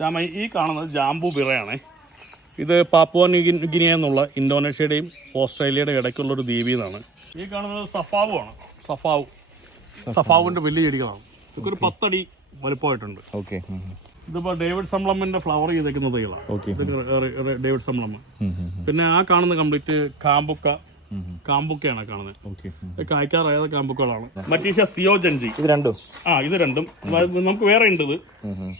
ശ്യാമ ഈ കാണുന്നത് ജാംബു ബിറയാണ്. ഇത് പാപ്പുവ ന്യൂ ഗിനിയ എന്നുള്ള ഇന്തോനേഷ്യയുടെയും ഓസ്ട്രേലിയയുടെ ഇടയ്ക്കുള്ള ഒരു ദ്വീപിൽ നിന്നാണ്. ഈ കാണുന്നത് സഫാവു ആണ്. സഫാവു. സഫാവുന്റെ വലിയ ചെടികളാണ്. ഇതൊക്കെ ഒരു പത്തടി വലുപ്പമായിട്ടുണ്ട്. ഓക്കെ ഇതിപ്പോ ഡേവിഡ് സംളമ്മിന്റെ ഫ്ലവർ ചെയ്തേക്കുന്ന തൈകളാണ്. ഡേവിഡ് സംളമ്മ പിന്നെ ആ കാണുന്ന കംപ്ലീറ്റ് കാമ്പുക്ക കാമ്പുക്കയാണ് കാണുന്നത്. കായ്ക്കാറായ കാമ്പുക്കളാണ് മറ്റീഷ സിയോജൻജി ഇത് രണ്ടും. ആ ഇത് രണ്ടും. നമുക്ക് വേറെ ഉണ്ട് ഇത്.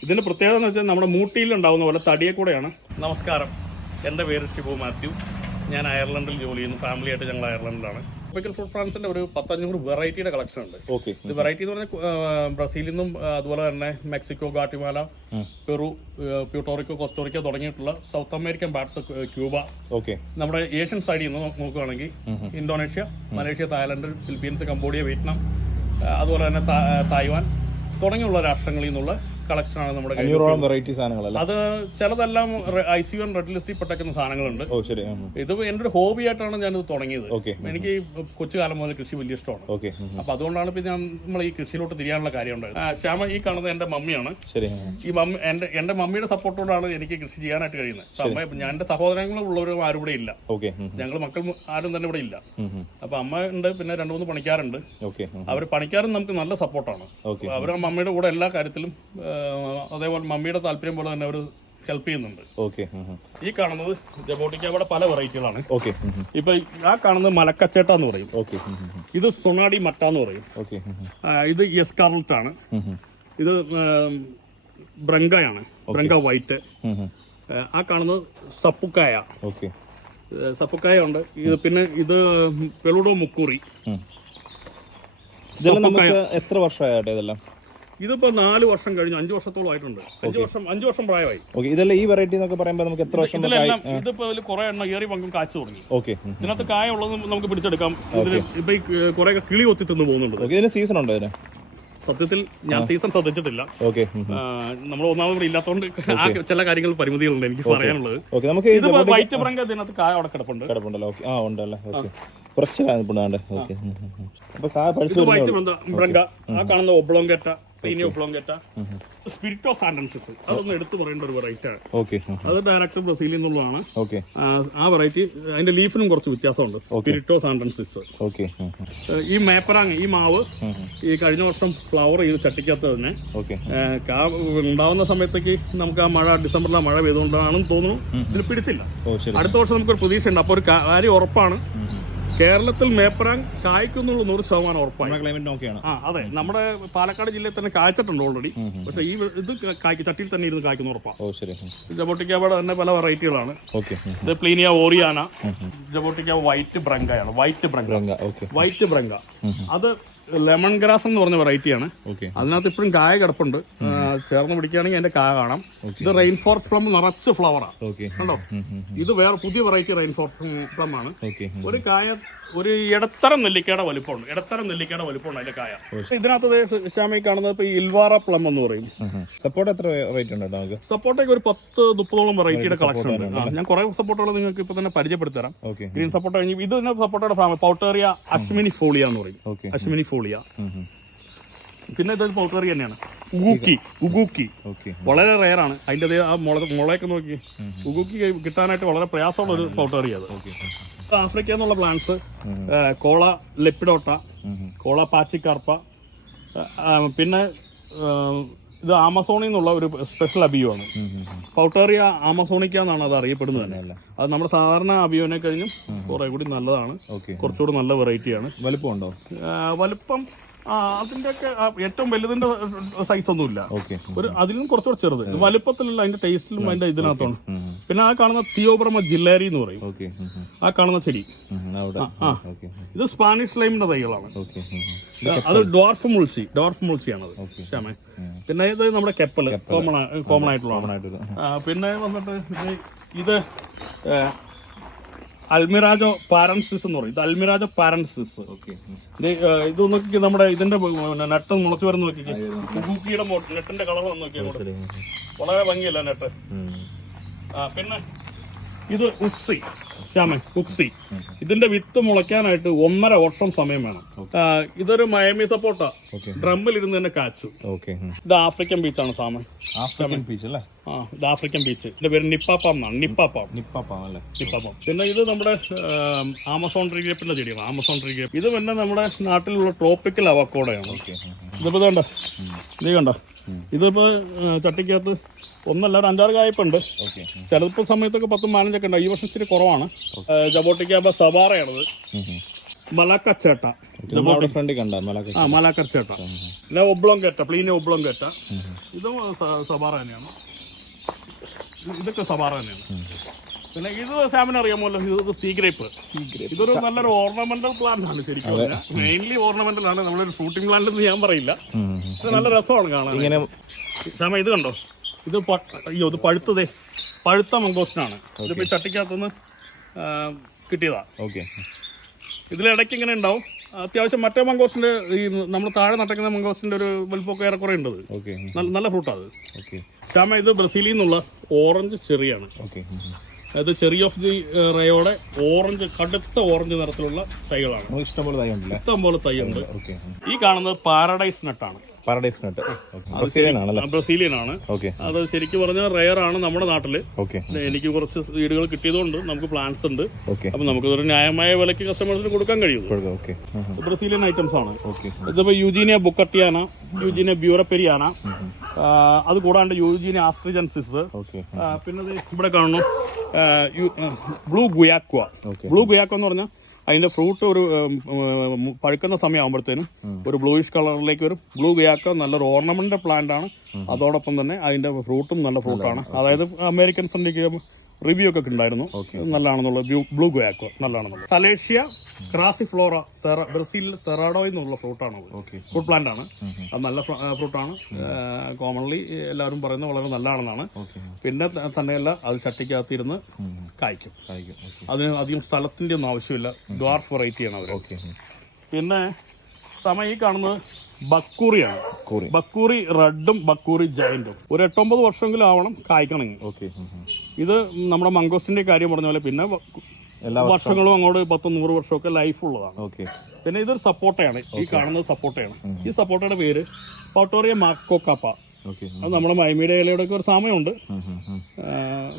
ഇതിന്റെ പ്രത്യേകത എന്ന് വെച്ചാൽ നമ്മുടെ മൂട്ടിയിൽ ഉണ്ടാവുന്ന പോലെ തടിയെ കൂടെയാണ്. നമസ്കാരം. എന്റെ പേര് ഷിബു മാത്യു. ഞാൻ അയർലൻഡിൽ ജോലി ചെയ്യുന്നു. ഫാമിലിയായിട്ട് ഞങ്ങൾ അയർലൻഡിലാണ്. ട്രോപ്പിക്കൽ ഫ്രൂട്ട് ഫ്രാൻസിന്റെ ഒരു പത്തഞ്ഞൂറ് വെറൈറ്റിയുടെ കളക്ഷൻ ഉണ്ട്. ഓക്കെ ഇത് വെറൈറ്റി എന്ന് പറഞ്ഞാൽ ബ്രസീലിൽ നിന്നും അതുപോലെ തന്നെ Mexico Guatemala Peru Puerto Rico Costa Rica തുടങ്ങിയിട്ടുള്ള South American bats Cuba. Okay നമ്മുടെ ഏഷ്യൻ സൈഡിൽ നിന്ന് നോക്കുകയാണെങ്കിൽ Indonesia Malaysia Thailand Philippines Cambodia Vietnam അതുപോലെ തന്നെ തായ്വാൻ തുടങ്ങിയുള്ള രാഷ്ട്രങ്ങളിൽ നിന്നുള്ള കളക്ഷനാണ് നമ്മുടെ കയ്യിൽ അഞ്ഞൂറോളം വെറൈറ്റി സാധനങ്ങളല്ല? അത് ചിലതെല്ലാം ഐ സി വൺ റെഡ് ലിസ്റ്റിൽ പെട്ടേക്കുന്ന സാധനങ്ങളുണ്ട്. ഓ ശരി ഇത് എന്റെ ഒരു ഹോബി ആയിട്ടാണ് ഞാൻ ഇത് തുടങ്ങിയത് എനിക്ക് കൊച്ചുകാലം മുതൽ കൃഷി വലിയ ഇഷ്ടമാണ്. ഓക്കെ അപ്പൊ അതുകൊണ്ടാണ് ഇപ്പൊ ഞാൻ നമ്മൾ ഈ കൃഷിയിലോട്ട് തിരിയാനുള്ള കാര്യം ഉണ്ടായത്. ശ്യാമ ഈ കാണുന്നത് എന്റെ മമ്മിയാണ്. ശരി ഈ മമ്മി എന്റെ എന്റെ മമ്മിയുടെ സപ്പോർട്ടോടാണ് എനിക്ക് കൃഷി ചെയ്യാനായിട്ട് കഴിയുന്നത്. അമ്മ ഞാൻ എന്റെ സഹോദരങ്ങളുള്ളവരും ആരും ഇവിടെ ഇല്ല. ഓക്കെ ഞങ്ങൾ മക്കൾ ആരും തന്നെ ഇവിടെ ഇല്ല. അപ്പൊ അമ്മ ഉണ്ട് പിന്നെ രണ്ടു മൂന്ന് പണിക്കാരുണ്ട്. ഓക്കെ അവർ പണിക്കാരും നമുക്ക് നല്ല സപ്പോർട്ടാണ് അവർ അമ്മയുടെ കൂടെ എല്ലാ കാര്യത്തിലും അതേപോലെ മമ്മിയുടെ താല്പര്യം പോലെ തന്നെ അവർ ഹെൽപ്പ് ചെയ്യുന്നുണ്ട്. ഓക്കെ ഈ കാണുന്നത് ജബോട്ടിക്ക് അവിടെ പല വെറൈറ്റികളാണ്. ഓക്കെ ഇപ്പൊ ആ കാണുന്നത് മലക്കച്ചേട്ട എന്ന് പറയും. ഓക്കെ ഇത് സൊണാടി മട്ട എന്ന് പറയും. ഓക്കെ ഇത് എസ്കാർലറ്റ് ആണ്. ഇത് ബ്രങ്കയാണ്. ബ്രങ്ക വൈറ്റ്. ആ, കാണുന്നത് സപ്പുക്കായ. ഓക്കെ സപ്പുക്കായ ഉണ്ട്. ഇത് പിന്നെ ഇത് പെളുടോ മുക്കൂറി. ഇതെല്ലാം നമുക്ക് എത്ര വർഷമായിട്ടെ ഇതെല്ലാം? ഇതിപ്പോ നാല് വർഷം കഴിഞ്ഞു. അഞ്ചു വർഷത്തോളം ആയിട്ടുണ്ട്. അഞ്ചു വർഷം അഞ്ചു വർഷം പ്രായമായി. ഓക്കെ ഇതെല്ലാം ഈ വെറൈറ്റി എന്നൊക്കെ പറയുമ്പോൾ നമുക്ക് എത്ര വർഷം ഇതിപ്പോ ഇതിൽ കുറെ എണ്ണം ഏറി പങ്കും കാച്ചു തുടങ്ങി. ഓക്കെ. ഇതിനകത്ത് കായ ഉള്ളത് നമുക്ക് പിടിച്ചെടുക്കാം. ഇതിൽ ഇപ്പൊ കുറെ കിളി ഒത്തി തിന്ന് പോകുന്നുണ്ട് ഓക്കെ ഇതിന് സീസൺ ഉണ്ടോ ഇതിന്? സത്യത്തിൽ ഞാൻ സീസൺ ശ്രദ്ധിച്ചിട്ടില്ല. ഓക്കെ നമ്മൾ ഒന്നാമത് ഇല്ലാത്തതുകൊണ്ട് ആ ചില കാര്യങ്ങൾ പരിമിതികളുണ്ട് എനിക്ക് പറയാനുള്ളത്. ഓക്കെ നമുക്ക് ഇത് വൈറ്റ് ബ്രങ്ക ഇതിനകത്ത് കായ അവിടെ കിടപ്പുണ്ട്. കിടപ്പുണ്ടല്ലോ. ഓക്കെ. ആ ഉണ്ടല്ലേ. ഓക്കെ. കുറച്ച് കാണിപ്പുണ്ടാണ്ട് ഓക്കെ അപ്പൊ കായ പഴുത്ത് വൈറ്റ് ആ കാണുന്ന ഒബ്ലോങ്കറ്റ. പീനി ഒബ്ലോങ്കറ്റ സ്പിരിറ്റോ സാൻഡൻസിസ് അതൊന്നും എടുത്തു പറയേണ്ട ഒരു വെറൈറ്റി ആണ്. ഓക്കെ അത് ഡയറക്റ്റ് ബ്രസീലിൽ നിന്നുള്ളതാണ് ഓക്കെ ആ, വെറൈറ്റി അതിന്റെ ലീഫിനും കുറച്ച് വ്യത്യാസമുണ്ട്. സ്പിരിറ്റോ സാൻഡൻസിസ് ഓക്കെ ഈ മേപ്പറാങ് ഈ മാവ് ഈ കഴിഞ്ഞ വർഷം ഫ്ലവർ ചെയ്ത് ചട്ടിക്കകത്ത് തന്നെ. ഉണ്ടാവുന്ന സമയത്തേക്ക് നമുക്ക് ആ മഴ ഡിസംബറിലെ മഴ പെയ്തുകൊണ്ടാണെന്ന് തോന്നുന്നു. ഇതിൽ പിടിച്ചില്ല. അടുത്ത വർഷം നമുക്കൊരു പ്രതീക്ഷയുണ്ട്. അപ്പോൾ ഒരു കാര്യം ഉറപ്പാണ്. കേരളത്തിൽ മേപ്പറാങ് കായ്ക്കുന്നുള്ള നൂറ് ശതമാനം ഉറപ്പാണ് ക്ലൈമറ്റ് നോക്കിയാണ് ആ അതെ. നമ്മുടെ പാലക്കാട് ജില്ലയിൽ തന്നെ കായ്ച്ചിട്ടുണ്ട് ഓൾറെഡി പക്ഷേ ഈ ഇത് കായ്ക്ക് ചട്ടിയിൽ തന്നെ ഇരുന്ന് കായ്ക്കുന്ന ഉറപ്പാണ് ഓ ശരി. ജബോട്ടിക്കാവയുടെ തന്നെ പല വെറൈറ്റികളാണ്. ഓക്കെ. ഇത് Plinia aureana jaboticaba white ബ്രങ്കയാണ്. White branca. White branca. അത് ലെമൺ ഗ്രാസ് എന്ന് പറഞ്ഞ വെറൈറ്റിയാണ് ഓക്കെ. അതിനകത്ത് ഇപ്പോഴും കായ കിടപ്പുണ്ട്. ചേർന്ന് പിടിക്കുകയാണെങ്കിൽ അതിന്റെ കായ കാണാം. ഇത് റെയിൻഫോർ പ്ലം നിറച്ച് ഫ്ലവറാണ് കണ്ടോ? ഇത് വേറെ പുതിയ വെറൈറ്റി റെയിൻഫോർ പ്ലം ആണ്. ഒരു കായ ഒരു ഇടത്തരം നെല്ലിക്കയുടെ വലിപ്പമുണ്ട്. ഇടത്തരം നെല്ലിക്കയുടെ വലിപ്പമുണ്ട് അതിന്റെ കായ. ഇതിനകത്ത് ദേ ശ്യാമി കാണുന്നത് ഇപ്പൊ ഇൽവാറ പ്ലം എന്ന് പറയും. സപ്പോർട്ട് എത്ര റേറ്റ് ഉണ്ട് നമുക്ക്? സപ്പോർട്ടൊക്കെ ഒരു പത്ത് മുപ്പതോളം വെറൈറ്റിയുടെ കളക്ഷൻ ഉണ്ട്. ഞാൻ കുറെ സപ്പോർട്ടുകൾ നിങ്ങൾക്ക് ഇപ്പൊ തന്നെ പരിചയപ്പെടുത്തരാം ഓക്കെ ഗ്രീൻ സപ്പോർട്ട് കഴിഞ്ഞ് ഇത് സപ്പോർട്ടയുടെ ഫാമ പൗട്ടേറിയ അശ്മിനി ഫോളിയ എന്ന് പറയും. അശ്മിനി ഫോളിയ പിന്നെ ഇത് കറി തന്നെയാണ്. ഉഗൂക്കി. ഉഗൂക്കി. ഓക്കെ. വളരെ റെയർ ആണ്. അതിന്റെ ആ മുള മുളയൊക്കെ നോക്കി. ഉഗൂക്കി കിട്ടാനായിട്ട് വളരെ പ്രയാസമുള്ള ഒരു പൗട്ടേറിയ അത്. ഇത് ആഫ്രിക്ക എന്നുള്ള plants cola lepidota cola pachycarpa പിന്നെ ഇത് ആമസോണിൽ നിന്നുള്ള ഒരു സ്പെഷ്യൽ അബിയുമാണ് പൗട്ടേറിയ ആമസോണിക്ക എന്നാണ് അത് അറിയപ്പെടുന്നത് തന്നെ. അത് നമ്മുടെ സാധാരണ അബിയോനെ കഴിഞ്ഞും കുറെ കൂടി നല്ലതാണ്. കുറച്ചുകൂടി നല്ല വെറൈറ്റിയാണ് വലിപ്പം ഉണ്ടോ വലുപ്പം ആ, അതിന്റെയൊക്കെ ഏറ്റവും വലുതിന്റെ സൈസ് ഒന്നുമില്ല. ഒരു അതിലും കുറച്ചുകൂടെ ചെറുത്. വലുപ്പത്തിലുള്ള അതിന്റെ ടേസ്റ്റിലും അതിന്റെ ഇതിനകത്താണ് പിന്നെ ആ കാണുന്ന തിയോബ്രമ ജില്ലേരി എന്ന് പറയും. ആ കാണുന്ന ചെടി. ഇത് സ്പാനിഷ് ലൈമിന്റെ തൈകളാണ്. അത് ഡോർഫ് മുൾച്ചി ഡോർഫ് മുൾച്ചിയാണത് ശ്യാമേ. പിന്നെ ഇത് നമ്മുടെ കെപ്പൽ കോമൺ കോമൺ ആയിട്ടുള്ള പിന്നെ വന്നിട്ട് ഇത് അൽമിറാജോ പാരൻസിസ് എന്ന് പറയും. ഇത് അൽമിറാജോ പാരൻസിസ്. ഓക്കെ. ഇത് നോക്കി നമ്മുടെ ഇതിന്റെ നെട്ട് മുളച്ചു വരുന്ന നോക്കിക്കേ. നെട്ടിന്റെ കളർ ഒന്ന് നോക്കിയാൽ വളരെ ഭംഗിയല്ല നെട്ട്? പിന്നെ ഇത് ഉക്സി. ശ്യാമേ കുക്സി ഇതിന്റെ വിത്ത് മുളയ്ക്കാനായിട്ട് ഒന്നര വർഷം സമയം വേണം. ഇതൊരു മയമി സപ്പോർട്ട ഡ്രമ്മിൽ ഇരുന്ന് തന്നെ കാച്ചു. ഇത് ആഫ്രിക്കൻ ബീച്ചാണ് സാമൻ. ആഫ്രിക്കൻ ബീച്ച് അല്ലേ? ആ ഇത് ആഫ്രിക്കൻ ബീച്ച് ഇതിന്റെ പേര് നിപ്പാപ്പാം എന്നാണ് നിപ്പാപ്പാം നിപ്പാപ്പാം അല്ലേ? നിപ്പാപ്പാം പിന്നെ ഇത് നമ്മുടെ ആമസോൺ റീഗ്രേപ്പിന്റെ ഗ്രേപ്പിന്റെ ചെടിയാണ് ആമസോൺ റീഗ്രേപ്പ് ഗ്രേപ്പ് ഇത് പിന്നെ നമ്മുടെ നാട്ടിലുള്ള ട്രോപ്പിക്കൽ അവക്കോടയാണ് ഇതിപ്പോ കണ്ട ഇത് കണ്ട? ഇതിപ്പോ ചട്ടിക്കകത്ത് ഒന്നല്ല ഒരു അഞ്ചാറ് കായ്പുണ്ട്. ചിലപ്പോൾ സമയത്തൊക്കെ പത്തും പതിനഞ്ചൊക്കെ ഉണ്ടാവും. ഈ വർഷം ഇച്ചിരി കുറവാണ്. ജബോട്ടിക്കാബ സവാറയാണത്. മലക്കച്ചേട്ട. നമ്മുടെ ഫ്രണ്ടിൽ കണ്ട ആ മലാക്കച്ചേട്ട. പിന്നെ ഒബ്ലോം കേട്ട പ്ലീന ഒബ്ലോം കേട്ട ഇതും സവാറ തന്നെയാണ്. ഇത് ഇതൊക്കെ സവാറ തന്നെയാണ്. പിന്നെ ഇത് സാമിന് അറിയാമല്ലോ ഇത് സീ ഗ്രേപ്പ്. ഇതൊരു നല്ലൊരു ഓർണമെന്റൽ പ്ലാന്റ് ആണ് ശരിക്കും മെയിൻലി ഓർണമെന്റൽ ആണ് നമ്മളൊരു ഫ്രൂട്ടിംഗ് പ്ലാന്റ് എന്ന് ഞാൻ പറയില്ല. ഇത് നല്ല രസമാണ് കാണാൻ. ഇങ്ങനെ സാമ ഇത് കണ്ടോ? ഇത് അയ്യോ ഇത് പഴുത്തതേ. പഴുത്ത മംഗോസ്റ്റിനാണ് ഇതിപ്പോ ഈ ചട്ടിക്കകത്തുനിന്ന് കിട്ടിയതാ. ഓക്കെ. ഇതിലിടയ്ക്ക് ഇങ്ങനെ ഉണ്ടാവും. അത്യാവശ്യം മറ്റേ മംഗോസിന്റെ ഈ നമ്മൾ താഴെ നട്ടക്കുന്ന മംഗോസിന്റെ ഒരു വലുപ്പമൊക്കെ ഏറെക്കുറെ ഉണ്ട് നല്ല ഫ്രൂട്ടാണ് അത് ഓക്കെ. ശ്യാമ ഇത് ബ്രസീലിൽ നിന്നുള്ള ഓറഞ്ച് ചെറിയാണ്. ഓക്കെ. അതായത് ചെറി ഓഫ് ദി റയോടെ ഓറഞ്ച് കടുത്ത ഓറഞ്ച് നിറത്തിലുള്ള തൈകളാണ്. ഇഷ്ടംപോലെ തൈ ഉണ്ട് ഇഷ്ടംപോലെ തൈ ഉണ്ട്. ഓക്കെ. ഈ കാണുന്നത് പാരഡൈസ് നട്ടാണ്. പാരഡൈസ് നട്ട് ബ്രസീലിയൻ ആണല്ലേ? ബ്രസീലിയൻ ആണ് ഓക്കെ അത് ശരിക്കും പറഞ്ഞാൽ റയർ ആണ് നമ്മുടെ നാട്ടിൽ. ഓക്കെ എനിക്ക് കുറച്ച് വീടുകൾ കിട്ടിയതുകൊണ്ട് നമുക്ക് പ്ലാന്റ്സ് ഉണ്ട്. അപ്പൊ നമുക്ക് ഒരു ന്യായമായ വിലക്ക് കസ്റ്റമേഴ്സിന് കൊടുക്കാൻ കഴിയും ബ്രസീലിയൻ ഐറ്റംസ് ആണ്. ഇതിപ്പോ യൂജീനിയ ബുക്കട്ടിയാന യൂജീനിയ ബ്യൂറപ്പെരിയാന ആ, അത് കൂടാണ്ട് യൂജീനിയ ആസ്ട്രിജൻസിസ് പിന്നെ ഇവിടെ കാണുന്നു. ബ്ലൂ ഗുയാക്വ ബ്ലൂ ഗുയാക്വ എന്ന് പറഞ്ഞാൽ അതിന്റെ ഫ്രൂട്ട് ഒരു പഴുക്കുന്ന സമയമാകുമ്പോഴത്തേനും ഒരു ബ്ലൂയിഷ് കളറിലേക്ക് വരും. ബ്ലൂ ഗ്യാക്ക നല്ലൊരു ഓർണമെന്റ് പ്ലാന്റ് ആണ്. അതോടൊപ്പം തന്നെ അതിന്റെ ഫ്രൂട്ടും നല്ല ഫ്രൂട്ടാണ് അതായത് അമേരിക്കൻ സന്ധിക്ക് റിവ്യൂ ഒക്കെ ഉണ്ടായിരുന്നു നല്ലതാണെന്നുള്ളത് ബ്ലൂ ഗോയാക്കോ നല്ലതാണെന്നുള്ളത്. സലേഷ്യ ക്രാസി ഫ്ലോറ സെറ ബ്രസീലിൽ സെറാഡോ എന്നുള്ള ഫ്രൂട്ടാണ് ഫ്രൂട്ട് പ്ലാന്റ് ആണ്. അത് നല്ല ഫ്രൂട്ടാണ്. കോമൺലി എല്ലാവരും പറയുന്നത് വളരെ നല്ലതാണെന്നാണ്. പിന്നെ തന്നെയല്ല അത് ചട്ടിക്കകത്തിരുന്ന് കായ്ക്കും അതിന് അധികം സ്ഥലത്തിന്റെ ഒന്നും ആവശ്യമില്ല. ഡ്വാർഫ് വെറൈറ്റി ആണ് അവർ പിന്നെ സമയം ഈ കാണുന്നത് ബക്കൂറിയാണ്. കൂറി ബക്കൂറി റെഡും ബക്കൂറി ജയന്റും. ഒരു എട്ടൊമ്പത് വർഷമെങ്കിലും ആവണം കായ്ക്കണമെങ്കിൽ. ഓക്കെ ഇത് നമ്മുടെ മംഗോസിന്റെ കാര്യം പറഞ്ഞ പോലെ പിന്നെ എല്ലാ വർഷങ്ങളും അങ്ങോട്ട് പത്ത് നൂറ് വർഷമൊക്കെ ലൈഫ് ഉള്ളതാണ് ഓക്കെ. പിന്നെ ഇതൊരു സപ്പോർട്ടയാണ്. ഈ കാണുന്നത് സപ്പോർട്ടയാണ്. ഈ സപ്പോർട്ടയുടെ പേര് പൗട്ടോറിയ മാക്കോക്കാപ്പ ഓക്കെ അത് നമ്മുടെ മൈമിയുടെ ഇലയുടെയൊക്കെ ഒരു സമയമുണ്ട്.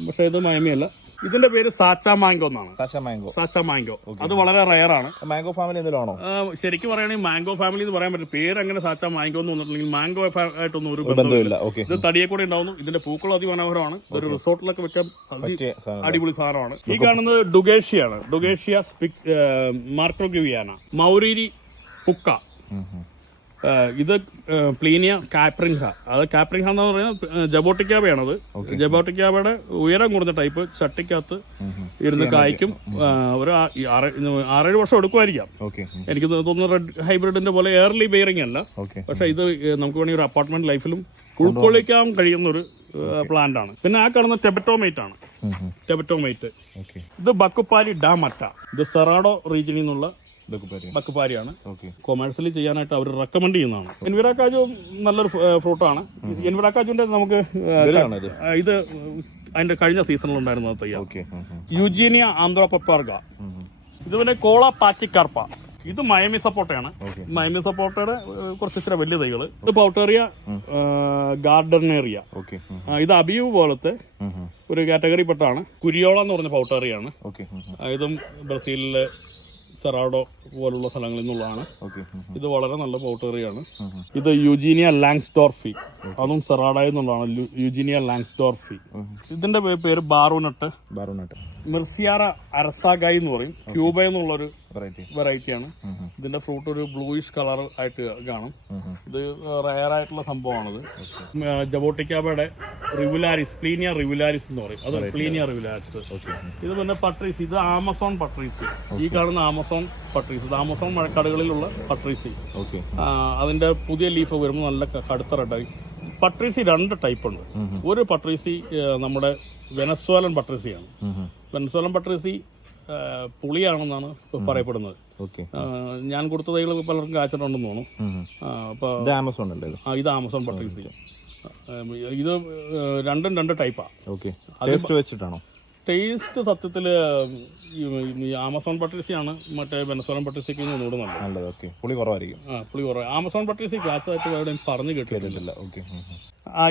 പക്ഷേ ഇത് മൈമിയല്ല. ഇതിന്റെ പേര് സാച്ച മാംഗോ എന്നാണ്. Sacha mango. Sacha mango. അത് വളരെ റയർ ആണ്. മാംഗോ ഫാമിലി എന്തെങ്കിലും ആ, ശരിക്കും പറയുകയാണെങ്കിൽ മാംഗോ ഫാമിലി എന്ന് പറയാൻ പറ്റും പേര് അങ്ങനെ സാച്ച മാംഗോ എന്ന് വന്നിട്ടുണ്ടെങ്കിൽ മാംഗോ ആയിട്ടൊന്നും ഒരു ബന്ധമില്ല ഇത് തടിയെ കൂടെ ഉണ്ടാവുന്നു. ഇതിന്റെ പൂക്കൾ അതിമനോഹരമാണ്. ഒരു റിസോർട്ടിലൊക്കെ വെച്ച അടിപൊളി സാധനമാണ്. ഈ കാണുന്നത് ഡുഗേഷ്യയാണ് ഡുഗേഷ്യ സ്പിക് മാർക്രോഗ്യുവിയാന മൗരീരി പുക്ക. ഇത് പ്ലീനിയ കാപ്രിൻഹ. അത് കാപ്രിൻഹ എന്ന് പറയുന്നത് ജബോട്ടിക്കാബയാണത് ജബോട്ടിക്കാബയുടെ ഉയരം കൂടുന്ന ടൈപ്പ് ചട്ടിക്കകത്ത് ഇരുന്ന് കായ്ക്കും. ഒരു ആറേഴ് വർഷം എടുക്കുമായിരിക്കാം. എനിക്ക് തോന്നുന്നു റെഡ് ഹൈബ്രിഡിന്റെ പോലെ എയർലി ബെയറിംഗ് അല്ല. പക്ഷെ ഇത് നമുക്ക് വേണമെങ്കിൽ ഒരു അപ്പാർട്ട്മെന്റ് ലൈഫിലും ഉൾക്കൊള്ളിക്കാൻ കഴിയുന്ന ഒരു പ്ലാന്റ് ആണ് പിന്നെ ആ കാണുന്ന ടെബറ്റോമേറ്റ് ആണ്. ടെബറ്റോമേറ്റ്. ഇത് ബക്കുപ്പാലി ഡാമറ്റ. ഇത് സെറാഡോ റീജിയനിൽ നിന്നുള്ള ഓക്കെ. കൊമേഴ്സ്യലി ചെയ്യാനായിട്ട് അവർ റെക്കമെൻഡ് ചെയ്യുന്നതാണ്. എൻവിറാക്കാജു നല്ലൊരു ഫ്രൂട്ടാണ് എൻവിറാക്കാജുവിന്റെ നമുക്ക് ആ, ഇതാണോ ഇത്? അതിന്റെ കഴിഞ്ഞ സീസണിൽ ഉണ്ടായിരുന്നത് തയ്യാ. ഓക്കെ ഉം, ഉം. യുജീനിയ ഉം. ഇത് പിന്നെ കോള പാച്ചിക്കാർപ്പ ഇത് മയമി സപ്പോട്ടയാണ് ഓക്കെ. മയമി സപ്പോട്ടയുടെ കുറച്ച് ഇച്ചിരി വലിയ തൈകൾ ഇത് പൗട്ടേറിയ ഗാർഡനേറിയ ഓക്കെ ഇത് അബിയു പോലത്തെ. ഒരു കാറ്റഗറിപ്പെട്ടാണ് കുരിയോള എന്ന് പറഞ്ഞ പൗട്ടേറിയാണ് ഇതും ബ്രസീലിലെ സെറാഡോ പോലുള്ള സ്ഥലങ്ങളിൽ നിന്നുള്ളതാണ്. ഇത് വളരെ നല്ല പോട്ടേറിയാണ്. ഇത് യുജീനിയ ലാങ്സ്ഡോർഫി അതും സെറാഡയിൽ എന്നുള്ളതാണ്. Eugenia langsdorffii. ഇതിന്റെ പേര് ബാറോനട്ട്. ബാറോനട്ട്. മിർസിയാറ അരസാഗായി എന്ന് പറയും. ക്യൂബ എന്നുള്ളൊരു ഒരു വെറൈറ്റിയാണ്. ഇതിന്റെ ഫ്രൂട്ട് ഒരു ബ്ലൂയിഷ് കളർ ആയിട്ട് കാണും. ഇത് റയർ ആയിട്ടുള്ള സംഭവമാണിത്. ജബോട്ടിക്കാബയുടെ റിവുലാരിസ് പ്ലീനിയ റിവുലാരിസ് എന്ന് പറയും. അത് പ്ലീനിയ റിവുലാരിസ്. ഇത് പിന്നെ പട്രീസ്. ഇത് ആമസോൺ പട്രീസ്. ഈ കാണുന്ന ആമസോൺ പട്രീസ് ഇത് ആമസോൺ മഴക്കാടുകളിലുള്ള പട്രീസി ഓക്കെ. അതിന്റെ പുതിയ ലീഫ് വരുമ്പോൾ നല്ല കടുത്ത റെഡായി പട്രീസി രണ്ട് ടൈപ്പ് ഉണ്ട്. ഒരു പട്രീസി നമ്മുടെ വെനസ്വേലൻ പട്രീസിയാണ്. വെനസ്വേലൻ പട്രീസി പുളിയാണെന്നാണ് പറയപ്പെടുന്നത്. ഞാൻ കൊടുത്ത തൈകൾ പലർക്കും കാച്ചിട്ടുണ്ടെന്ന് തോന്നുന്നു. ആമസോൺ അല്ലേ ഇത്? ആമസോൺ പട്രീസി ഇത് രണ്ടും രണ്ട് ടൈപ്പാണ് വെച്ചിട്ടാണോ? ടേസ്റ്റ് ഈ ആമസോൺ പട്ടിസിയാണ് മറ്റേ വെനസോലൻ പട്ടിസിക്ക് ഒന്നുകൂടെ നല്ലത് നല്ലത്. ഓക്കെ പുളി കുറവായിരിക്കും. ആ പുളി കുറവ്. ആമസോൺ പട്രീസി ആയിട്ട് എവിടെയും പറഞ്ഞു കേട്ടിട്ടില്ല. ഓക്കെ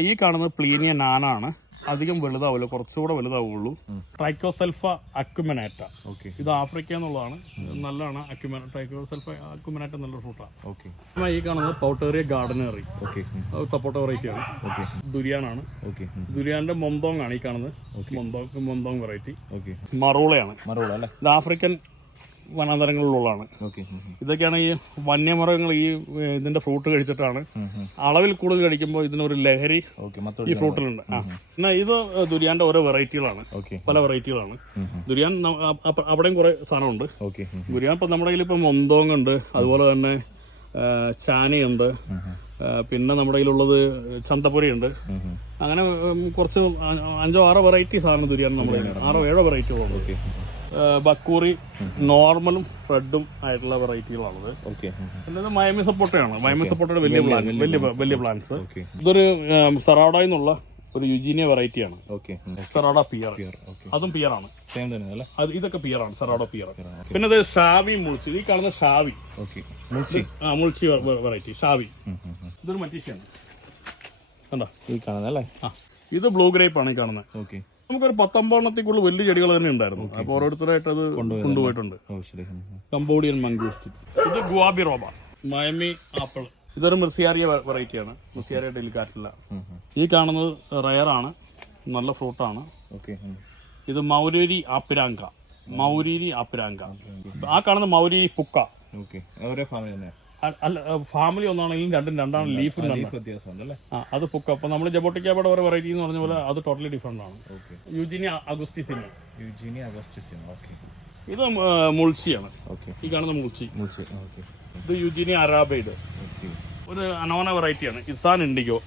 ഈ കാണുന്നത് പ്ലീനിയ നാനാണ്. അധികം വലുതാവില്ല കുറച്ചുകൂടെ വലുതാവുള്ളൂ. ട്രൈക്കോസെൽഫ അക്യുമനാറ്റ ഓക്കെ ഇത് ആഫ്രിക്ക എന്നുള്ളതാണ്. നല്ലതാണ്. അക്യുമ ട്രൈക്കോസെൽഫ അക്യുമനാറ്റ നല്ല ഫ്രൂട്ടാണ് ഓക്കെ ഈ കാണുന്നത് പൗട്ടേറിയ ഗാർഡനറി സപ്പോർട്ട വെറൈറ്റിയാണ് ഓക്കെ ദുരിയാനാണ് ഓക്കെ ദുരിയാന്റെ മൊന്തോങ് ആണ് ഈ കാണുന്നത്. മൊന്തോങ് മൊന്തോങ് വെറൈറ്റി ഓക്കെ മറോളയാണ് മറോള അല്ലേ? ഇത് ആഫ്രിക്കൻ വനാന്തരങ്ങളിലുള്ളതാണ്. ഓക്കെ ഇതൊക്കെയാണ് ഈ വന്യമൃഗങ്ങൾ ഈ ഇതിന്റെ ഫ്രൂട്ട് കഴിച്ചിട്ടാണ്. അളവിൽ കൂടുതൽ കഴിക്കുമ്പോൾ ഇതിനൊരു ലഹരി ഈ ഫ്രൂട്ടിലുണ്ട് എന്നാ ഇത് ദുരിയാന്റെ ഓരോ വെറൈറ്റികളാണ്. പല വെറൈറ്റികളാണ്. ദുരിയാൻ അവിടെയും കുറെ സാധനമുണ്ട്. ഓക്കെ ദുരിയാൻ ഇപ്പൊ നമ്മുടെ കയ്യിൽ ഇപ്പൊ മൊന്തോങ് ഉണ്ട്. അതുപോലെ തന്നെ ചാനയുണ്ട്. പിന്നെ നമ്മുടെ കയ്യിലുള്ളത് ചന്തപ്പുരയുണ്ട്. അങ്ങനെ കുറച്ച് അഞ്ചോ ആറോ വെറൈറ്റീസ് ആണ് ദുരിയാൻ നമ്മുടെ. ആറോ ഏഴോ വെറൈറ്റികളുണ്ട്. ഓക്കെ ബക്കൂറി നോർമലും റെഡും ആയിട്ടുള്ള വെറൈറ്റികളാണത്. ഇത് മയമി സപ്പോട്ടയാണ്. മയമി സപ്പോട്ടയുടെ വലിയ പ്ലാൻ വലിയ വലിയ പ്ലാന്റ്സ്. ഇതൊരു സറാഡ എന്നുള്ള ഒരു യുജീനിയ വെറൈറ്റിയാണ്. ഓക്കെ. സറാഡ പിയർ. അതും പിയർ ആണ് അല്ലേ? അത് ഇതൊക്കെ പിയർ ആണ് സറാഡ പിയർ. പിന്നെ അത് ഷാവി മുൾച്ചി. ഈ കാണുന്ന ഷാവി. ആ മുൾച്ചി വെറൈറ്റി. ഷാവി. ഇതൊരു മറ്റീഷയാണ് കണ്ടോ? ഈ കാണുന്നല്ലേ ആ. ഇത് ബ്ലൂ ഗ്രേപ്പ് ആണ് ഈ കാണുന്നത്. ഓക്കെ. നമുക്കൊരു പത്തൊമ്പതെണ്ണത്തിൽ വലിയ ചെടികൾ തന്നെ ഉണ്ടായിരുന്നു. അപ്പോൾ ഓരോരുത്തരായിട്ട് അത് കൊണ്ടുപോയിട്ടുണ്ട്. Cambodian Cambodian mangosteen. ഇത് ഗുവാബി റോബ. മയമി ആപ്പിൾ. ഇതൊരു മിർസിയാറിയ വെറൈറ്റിയാണ്. മിർസിയാറിയ ഡെലിക്കാറ്റില്ല ഈ കാണുന്നത് റയറാണ്. നല്ല ഫ്രൂട്ടാണ്. ഓക്കെ ഇത് മൗരൂരി ആപ്പിരാങ്ക. മൗരീരി ആപ്പിരാങ്ക. ആ കാണുന്ന മൗരീരി പുക്ക. ഓക്കെ. ഒരേ ഫാമിലി തന്നെ ഫാമിലി ഒന്നാണെങ്കിലും രണ്ടും രണ്ടാണ് ലീഫും ആ അത് പുക്ക്. അപ്പൊ നമ്മൾ ജബോട്ടിക്കാബയുടെ ഒരു വെറൈറ്റി എന്ന് പറഞ്ഞ പോലെ അത് ടോട്ടലി ഡിഫറെന്റ് ആണ്. യുജിനി യൂജിനി യുജിനി അഗസ്റ്റിസിൻ ഓക്കെ ഇത് മുൾച്ചിയാണ്. ഈ കാണുന്ന മുൾച്ചി. മുൾച്ചി ഇത് യുജിനി അറാബൈഡ് ഒരു അനോന വെറൈറ്റിയാണ് ഇസാൻ ഇൻഡിഗോ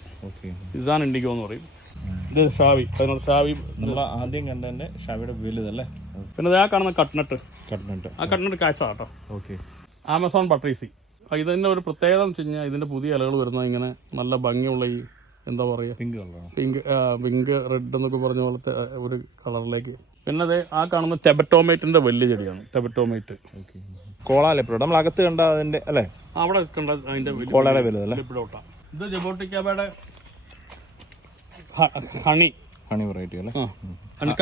ഇസാൻ ഇൻഡിഗോ എന്ന് പറയും. ഇത് ഷാവി അതിനോട് ഷാവി. നമ്മൾ ആദ്യം കണ്ടതിന്റെ ഷാവിയുടെ വലുതല്ലേ? പിന്നെ ആ കാണുന്ന കട്ട്നട്ട് കട്ട്നട്ട് ആ കട്ട്നട്ട് കാച്ചാട്ടോ ഓക്കെ ആമസോൺ പട്രീസി ഇതിന്റെ ഒരു പ്രത്യേകത എന്ന് വെച്ച് കഴിഞ്ഞാൽ ഇതിന്റെ പുതിയ ഇലകൾ വരുന്നത് ഇങ്ങനെ നല്ല ഭംഗിയുള്ള ഈ എന്താ പറയുക പിങ്ക് കളറാണ് പിങ്ക് പിങ്ക് റെഡ് എന്നൊക്കെ പറഞ്ഞ പോലത്തെ ഒരു കളറിലേക്ക്. പിന്നെ അത് ആ കാണുന്ന ടെബറ്റോമേറ്റിന്റെ വലിയ ചെടിയാണ്. ടെബറ്റോമേറ്റ് ഇപ്പോൾ നമ്മൾ അകത്ത് കണ്ട അതിന്റെ അല്ലേ? അവിടെ കണ്ട അതിന്റെ കോളയുടെ ഇത് ജബോട്ടിക്കാബയുടെ ഹണി. ഹണി വെറൈറ്റി അല്ലേ?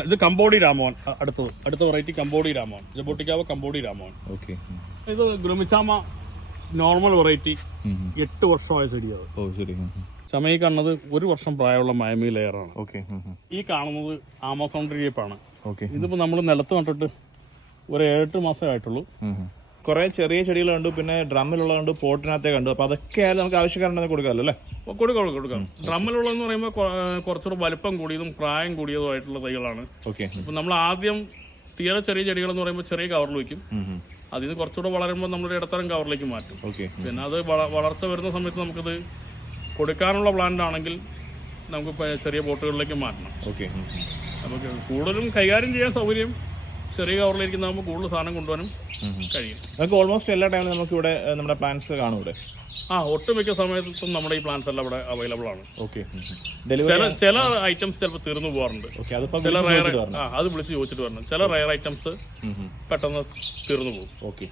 ഇത് കമ്പോഡി രാമോൻ. അടുത്തത്. അടുത്ത വെറൈറ്റി കമ്പോഡി രാമോൻ. ജബോട്ടിക്കാവ് കമ്പോഡി രാമോൻ. ഓക്കെ ഇത് ഗ്രമിച്ചാമ നോർമൽ വെറൈറ്റി എട്ട് വർഷമായ ചെടിയാണ് ഓ ശരി. കാണുന്നത് ഒരു വർഷം പ്രായമുള്ള മയമി ലെയറാണ് ഓക്കെ ഈ കാണുന്നത് ആമസോൺ ട്രീപ്പാണ് ഓക്കെ ഇതിപ്പോ നമ്മൾ നിലത്ത് കണ്ടിട്ട് ഒരു ഏഴെട്ട് മാസമേ ആയിട്ടുള്ളൂ. കുറെ ചെറിയ ചെടികൾ കണ്ടു പിന്നെ ഡ്രമ്മിലുള്ളതുണ്ട് പോട്ടിനകത്തെ കണ്ടു. അപ്പൊ അതൊക്കെ ആയാലും നമുക്ക് ആവശ്യക്കാരുണ്ടെന്ന് കൊടുക്കാമല്ലോ അല്ലേ? കൊടുക്കാം കൊടുക്കാം ഡ്രമ്മിലുള്ളതെന്ന് പറയുമ്പോൾ കുറച്ചുകൂടെ വലിപ്പം കൂടിയതും പ്രായം കൂടിയതും ആയിട്ടുള്ള തൈകളാണ്. ഓക്കെ ഇപ്പം നമ്മൾ ആദ്യം തീരെ ചെറിയ ചെടികൾ എന്ന് പറയുമ്പോൾ ചെറിയ കവറിൽ വയ്ക്കും. അതിൽ നിന്ന് കുറച്ചുകൂടെ വളരുമ്പോൾ നമ്മളൊരു ഇടത്തരം കവറിലേക്ക് മാറ്റും. ഓക്കെ. പിന്നെ അത് വള- വളർച്ച വരുന്ന സമയത്ത് നമുക്കത് കൊടുക്കാനുള്ള പ്ലാന്റ് ആണെങ്കിൽ നമുക്ക് ചെറിയ ബോട്ടുകളിലേക്ക് മാറ്റണം. ഓക്കെ. നമുക്ക് കൂടുതലും കൈകാര്യം ചെയ്യാൻ സൗകര്യം ചെറിയ കവറിലിരിക്കുന്നതാകുമ്പോൾ കൂടുതൽ സാധനം കൊണ്ടുപോകാനും കഴിയും. നമുക്ക് ഓൾമോസ്റ്റ് എല്ലാ ടൈമിലും നമുക്ക് ഇവിടെ നമ്മുടെ പ്ലാന്റ്സ് കാണും ഇവിടെ ആ ഒട്ടുമിക്ക സമയത്തും നമ്മുടെ ഈ പ്ലാന്റ്സ് എല്ലാം ഇവിടെ അവൈലബിൾ ആണ്. ഓക്കെ ചില ചില ഐറ്റംസ് ചിലപ്പോൾ തീർന്നു പോകാറുണ്ട്. ചില റയർ ആ അത് വിളിച്ച് ചോദിച്ചിട്ട് വരണം. ചില റയർ ഐറ്റംസ് പെട്ടെന്ന് തീർന്നു പോകും. ഓക്കെ